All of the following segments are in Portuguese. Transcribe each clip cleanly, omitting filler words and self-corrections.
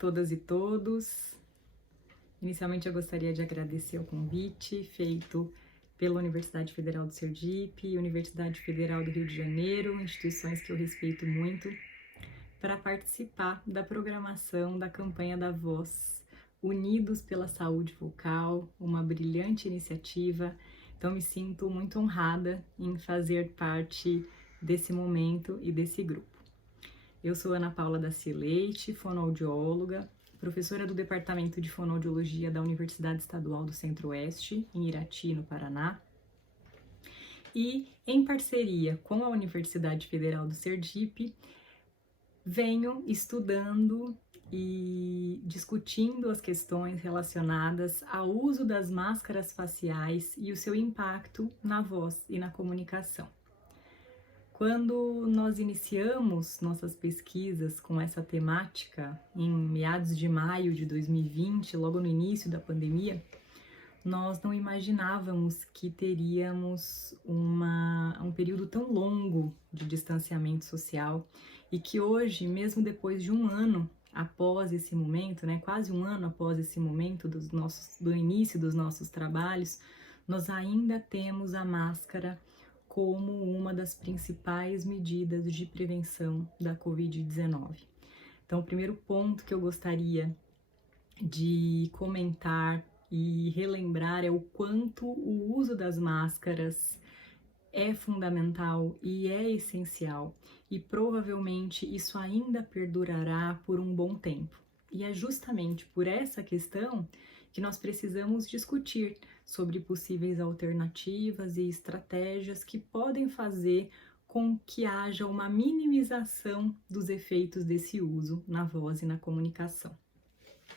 todas e todos. Inicialmente eu gostaria de agradecer o convite feito pela Universidade Federal do Sergipe, Universidade Federal do Rio de Janeiro, instituições que eu respeito muito, para participar da programação da campanha da Voz, Unidos pela Saúde Vocal, uma brilhante iniciativa. Então me sinto muito honrada em fazer parte desse momento e desse grupo. Eu sou Ana Paula Daci Leite, fonoaudióloga, professora do Departamento de Fonoaudiologia da Universidade Estadual do Centro-Oeste, em Irati, no Paraná, e em parceria com a Universidade Federal do Sergipe, venho estudando e discutindo as questões relacionadas ao uso das máscaras faciais e o seu impacto na voz e na comunicação. Quando nós iniciamos nossas pesquisas com essa temática, em meados de maio de 2020, logo no início da pandemia, nós não imaginávamos que teríamos um período tão longo de distanciamento social e que hoje, mesmo depois de um ano após esse momento, quase um ano após esse momento do início dos nossos trabalhos, nós ainda temos a máscara como uma das principais medidas de prevenção da Covid-19. Então, o primeiro ponto que eu gostaria de comentar e relembrar é o quanto o uso das máscaras é fundamental e é essencial, e provavelmente isso ainda perdurará por um bom tempo. E é justamente por essa questão que nós precisamos discutir sobre possíveis alternativas e estratégias que podem fazer com que haja uma minimização dos efeitos desse uso na voz e na comunicação.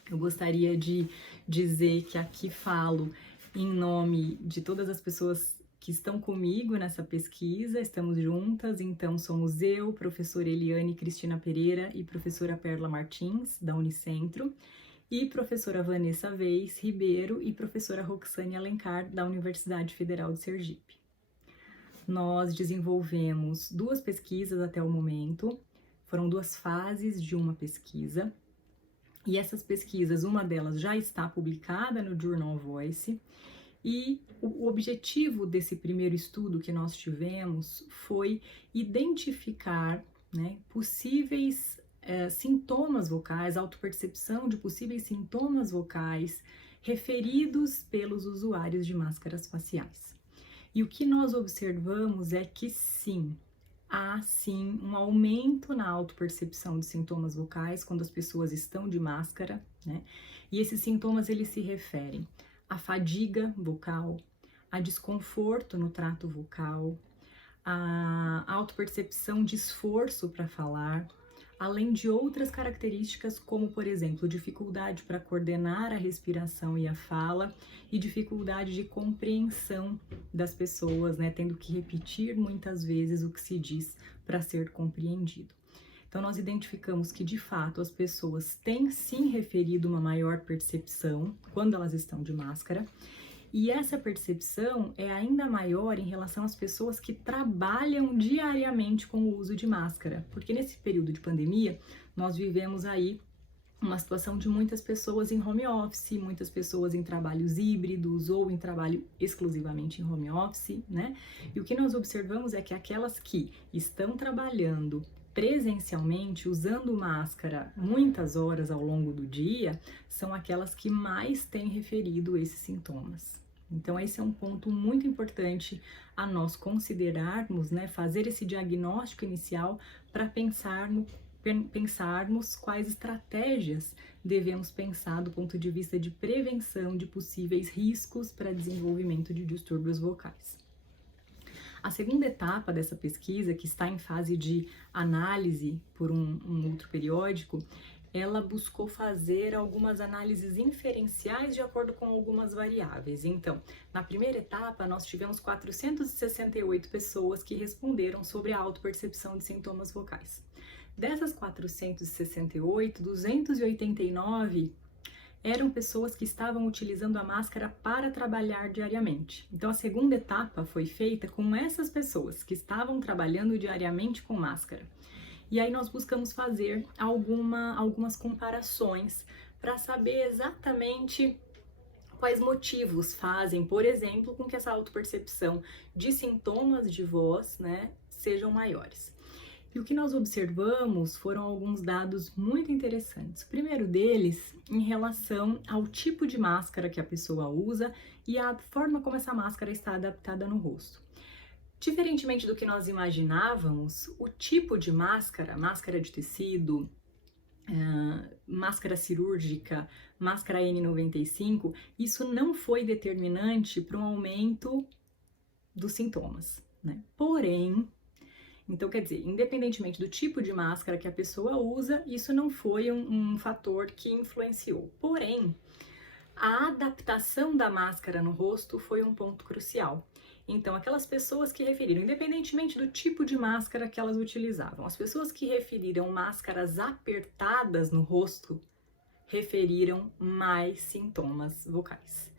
Eu gostaria de dizer que aqui falo em nome de todas as pessoas que estão comigo nessa pesquisa, estamos juntas, então somos eu, professora Eliane Cristina Pereira e professora Perla Martins, da Unicentro, e professora Vanessa Veis Ribeiro e professora Roxane Alencar, da Universidade Federal de Sergipe. Nós desenvolvemos 2 pesquisas até o momento, foram 2 fases de uma pesquisa, e essas pesquisas, uma delas já está publicada no Journal Voice, e o objetivo desse primeiro estudo que nós tivemos foi identificar possíveis sintomas vocais, autopercepção de possíveis sintomas vocais referidos pelos usuários de máscaras faciais. E o que nós observamos é que sim, há sim um aumento na autopercepção de sintomas vocais quando as pessoas estão de máscara, e esses sintomas eles se referem à fadiga vocal, a desconforto no trato vocal, a autopercepção de esforço para falar, além de outras características como, por exemplo, dificuldade para coordenar a respiração e a fala e dificuldade de compreensão das pessoas, tendo que repetir muitas vezes o que se diz para ser compreendido. Então, nós identificamos que, de fato, as pessoas têm sim referido uma maior percepção quando elas estão de máscara, e essa percepção é ainda maior em relação às pessoas que trabalham diariamente com o uso de máscara, porque nesse período de pandemia, nós vivemos aí uma situação de muitas pessoas em home office, muitas pessoas em trabalhos híbridos ou em trabalho exclusivamente em home office, E o que nós observamos é que aquelas que estão trabalhando presencialmente, usando máscara muitas horas ao longo do dia, são aquelas que mais têm referido esses sintomas. Então, esse é um ponto muito importante a nós considerarmos, fazer esse diagnóstico inicial para pensarmos quais estratégias devemos pensar do ponto de vista de prevenção de possíveis riscos para desenvolvimento de distúrbios vocais. A segunda etapa dessa pesquisa, que está em fase de análise por um outro periódico, ela buscou fazer algumas análises inferenciais de acordo com algumas variáveis. Então, na primeira etapa, nós tivemos 468 pessoas que responderam sobre a autopercepção de sintomas vocais. Dessas 468, 289 eram pessoas que estavam utilizando a máscara para trabalhar diariamente. Então, a segunda etapa foi feita com essas pessoas que estavam trabalhando diariamente com máscara. E aí nós buscamos fazer algumas comparações para saber exatamente quais motivos fazem, por exemplo, com que essa autopercepção de sintomas de voz, né, sejam maiores. E o que nós observamos foram alguns dados muito interessantes. O primeiro deles em relação ao tipo de máscara que a pessoa usa e a forma como essa máscara está adaptada no rosto. Diferentemente do que nós imaginávamos, o tipo de máscara, máscara de tecido, máscara cirúrgica, máscara N95, isso não foi determinante para um aumento dos sintomas, né? Porém, então, quer dizer, independentemente do tipo de máscara que a pessoa usa, isso não foi um fator que influenciou. Porém, a adaptação da máscara no rosto foi um ponto crucial. Então, aquelas pessoas que referiram, independentemente do tipo de máscara que elas utilizavam, as pessoas que referiram máscaras apertadas no rosto referiram mais sintomas vocais,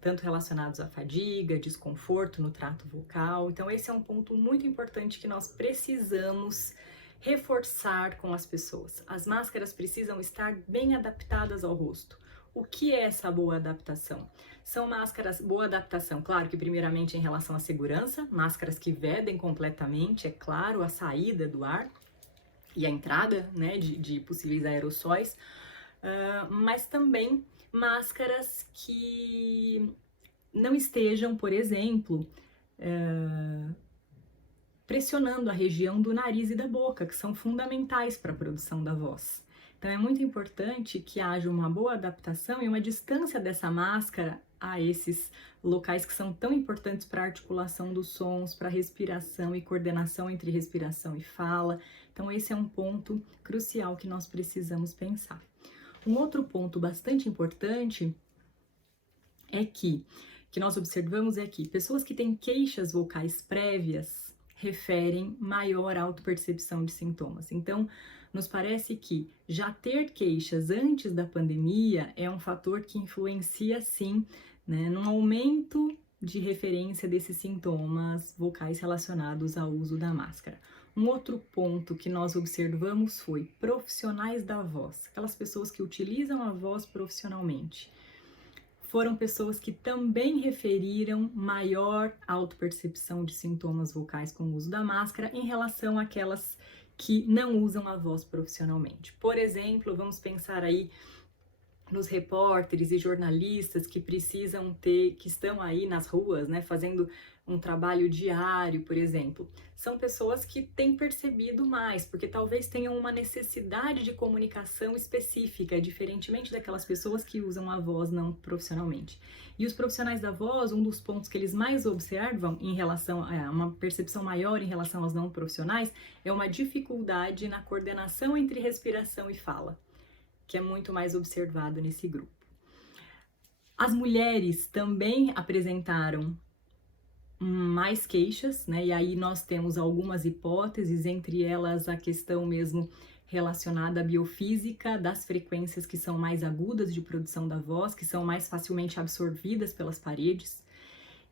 tanto relacionados à fadiga, desconforto no trato vocal. Então, esse é um ponto muito importante que nós precisamos reforçar com as pessoas. As máscaras precisam estar bem adaptadas ao rosto. O que é essa boa adaptação? São máscaras, boa adaptação, claro que primeiramente em relação à segurança, máscaras que vedem completamente, é claro, a saída do ar e a entrada, né, de possíveis aerossóis, mas também máscaras que não estejam, por exemplo, pressionando a região do nariz e da boca, que são fundamentais para a produção da voz. Então é muito importante que haja uma boa adaptação e uma distância dessa máscara a esses locais que são tão importantes para a articulação dos sons, para a respiração e coordenação entre respiração e fala. Então esse é um ponto crucial que nós precisamos pensar. Um outro ponto bastante importante é que nós observamos é que pessoas que têm queixas vocais prévias referem maior autopercepção de sintomas. Então, nos parece que já ter queixas antes da pandemia é um fator que influencia, sim, né, num aumento de referência desses sintomas vocais relacionados ao uso da máscara. Um outro ponto que nós observamos foi profissionais da voz, aquelas pessoas que utilizam a voz profissionalmente. Foram pessoas que também referiram maior autopercepção de sintomas vocais com o uso da máscara em relação àquelas que não usam a voz profissionalmente. Por exemplo, vamos pensar aí nos repórteres e jornalistas que precisam ter, que estão aí nas ruas, né, fazendo um trabalho diário, por exemplo. São pessoas que têm percebido mais, porque talvez tenham uma necessidade de comunicação específica, diferentemente daquelas pessoas que usam a voz não profissionalmente. E os profissionais da voz, um dos pontos que eles mais observam em relação a uma percepção maior em relação aos não profissionais, é uma dificuldade na coordenação entre respiração e fala, que é muito mais observado nesse grupo. As mulheres também apresentaram mais queixas, né? E aí nós temos algumas hipóteses, entre elas a questão mesmo relacionada à biofísica das frequências que são mais agudas de produção da voz, que são mais facilmente absorvidas pelas paredes.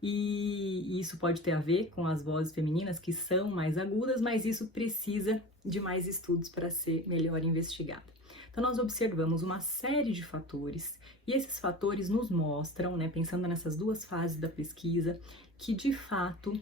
E isso pode ter a ver com as vozes femininas que são mais agudas, mas isso precisa de mais estudos para ser melhor investigado. Então, nós observamos uma série de fatores e esses fatores nos mostram, né, pensando nessas duas fases da pesquisa, que de fato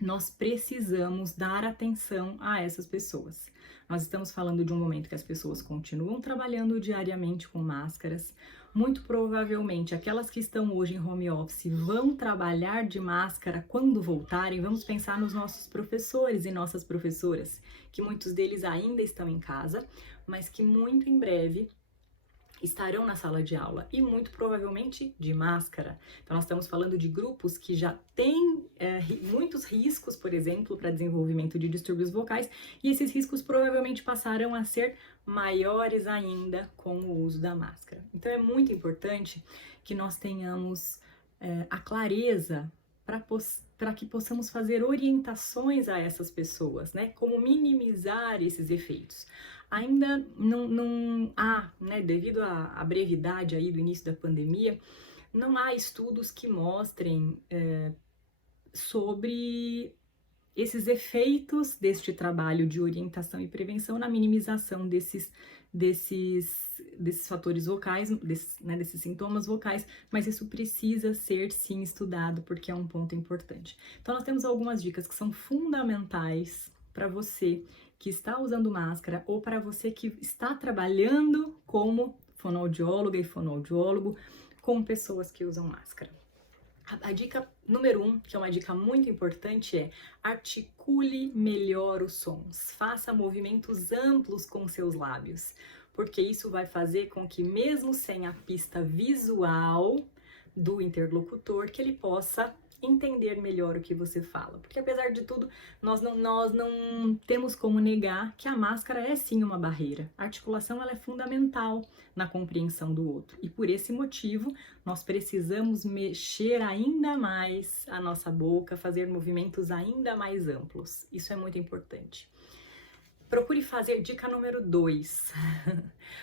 nós precisamos dar atenção a essas pessoas. Nós estamos falando de um momento que as pessoas continuam trabalhando diariamente com máscaras. Muito provavelmente aquelas que estão hoje em home office vão trabalhar de máscara quando voltarem. Vamos pensar nos nossos professores e nossas professoras, que muitos deles ainda estão em casa, mas que muito em breve estarão na sala de aula e muito provavelmente de máscara. Então nós estamos falando de grupos que já têm muitos riscos, por exemplo, para desenvolvimento de distúrbios vocais, e esses riscos provavelmente passarão a ser maiores ainda com o uso da máscara. Então é muito importante que nós tenhamos a clareza para que possamos fazer orientações a essas pessoas, né? Como minimizar esses efeitos. Ainda não há, né, devido à brevidade aí do início da pandemia, não há estudos que mostrem sobre esses efeitos deste trabalho de orientação e prevenção na minimização desses fatores vocais, desses sintomas vocais, mas isso precisa ser sim estudado porque é um ponto importante. Então nós temos algumas dicas que são fundamentais para você que está usando máscara ou para você que está trabalhando como fonoaudióloga e fonoaudiólogo com pessoas que usam máscara. A dica número 1, que é uma dica muito importante, é articule melhor os sons. Faça movimentos amplos com seus lábios, porque isso vai fazer com que, mesmo sem a pista visual do interlocutor, que ele possa entender melhor o que você fala. Porque, apesar de tudo, nós não temos como negar que a máscara é sim uma barreira. A articulação ela é fundamental na compreensão do outro. E por esse motivo, nós precisamos mexer ainda mais a nossa boca, fazer movimentos ainda mais amplos. Isso é muito importante. Procure fazer, dica número 2,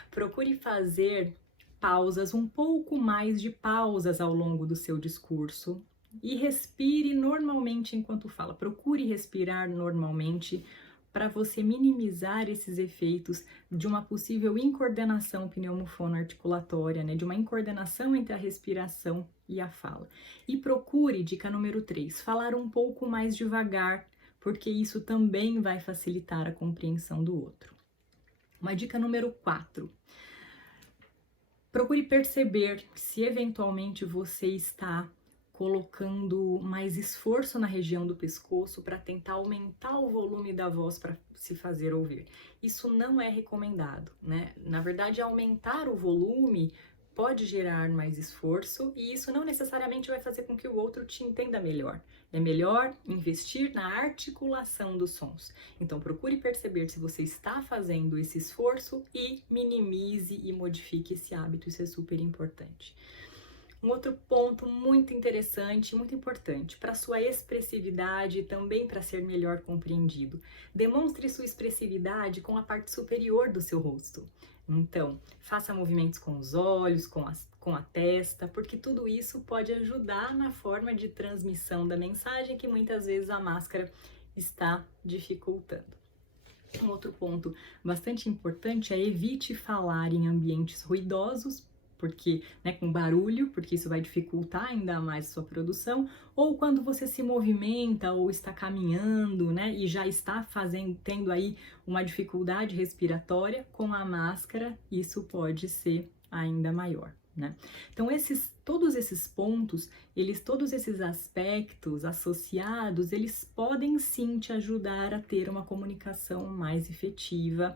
procure fazer pausas, um pouco mais de pausas ao longo do seu discurso e respire normalmente enquanto fala. Procure respirar normalmente para você minimizar esses efeitos de uma possível incoordenação pneumofonoarticulatória, né? De uma incoordenação entre a respiração e a fala. E procure, dica número 3, falar um pouco mais devagar, porque isso também vai facilitar a compreensão do outro. Uma dica número 4. Procure perceber se eventualmente você está colocando mais esforço na região do pescoço para tentar aumentar o volume da voz para se fazer ouvir. Isso não é recomendado, né? Na verdade, aumentar o volume pode gerar mais esforço e isso não necessariamente vai fazer com que o outro te entenda melhor. É melhor investir na articulação dos sons. Então, procure perceber se você está fazendo esse esforço e minimize e modifique esse hábito. Isso é super importante. Um outro ponto muito interessante, muito importante, para sua expressividade e também para ser melhor compreendido. Demonstre sua expressividade com a parte superior do seu rosto. Então, faça movimentos com os olhos, com a testa, porque tudo isso pode ajudar na forma de transmissão da mensagem que muitas vezes a máscara está dificultando. Um outro ponto bastante importante é evite falar em ambientes ruidosos, porque, né, com barulho, porque isso vai dificultar ainda mais a sua produção, ou quando você se movimenta ou está caminhando, né, e já está tendo aí uma dificuldade respiratória, com a máscara isso pode ser ainda maior, né? Então todos esses pontos, todos esses aspectos associados, eles podem sim te ajudar a ter uma comunicação mais efetiva,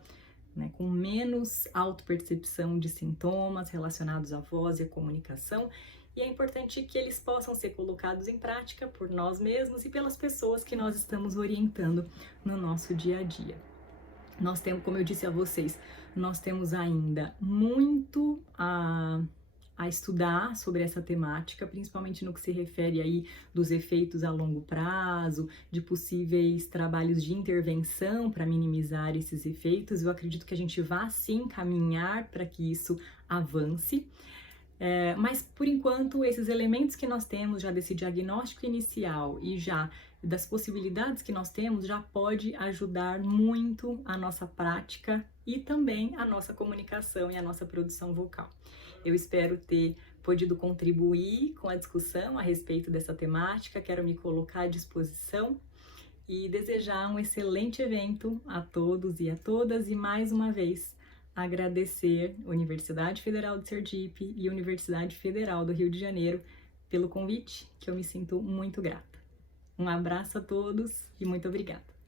né, com menos autopercepção de sintomas relacionados à voz e à comunicação, e é importante que eles possam ser colocados em prática por nós mesmos e pelas pessoas que nós estamos orientando no nosso dia a dia. Nós temos, como eu disse a vocês, nós temos ainda muito a estudar sobre essa temática, principalmente no que se refere aí dos efeitos a longo prazo, de possíveis trabalhos de intervenção para minimizar esses efeitos. Eu acredito que a gente vá sim caminhar para que isso avance. Mas por enquanto, esses elementos que nós temos já desse diagnóstico inicial e já das possibilidades que nós temos já pode ajudar muito a nossa prática e também a nossa comunicação e a nossa produção vocal. Eu espero ter podido contribuir com a discussão a respeito dessa temática, quero me colocar à disposição e desejar um excelente evento a todos e a todas e mais uma vez agradecer a Universidade Federal de Sergipe e a Universidade Federal do Rio de Janeiro pelo convite, que eu me sinto muito grata. Um abraço a todos e muito obrigada.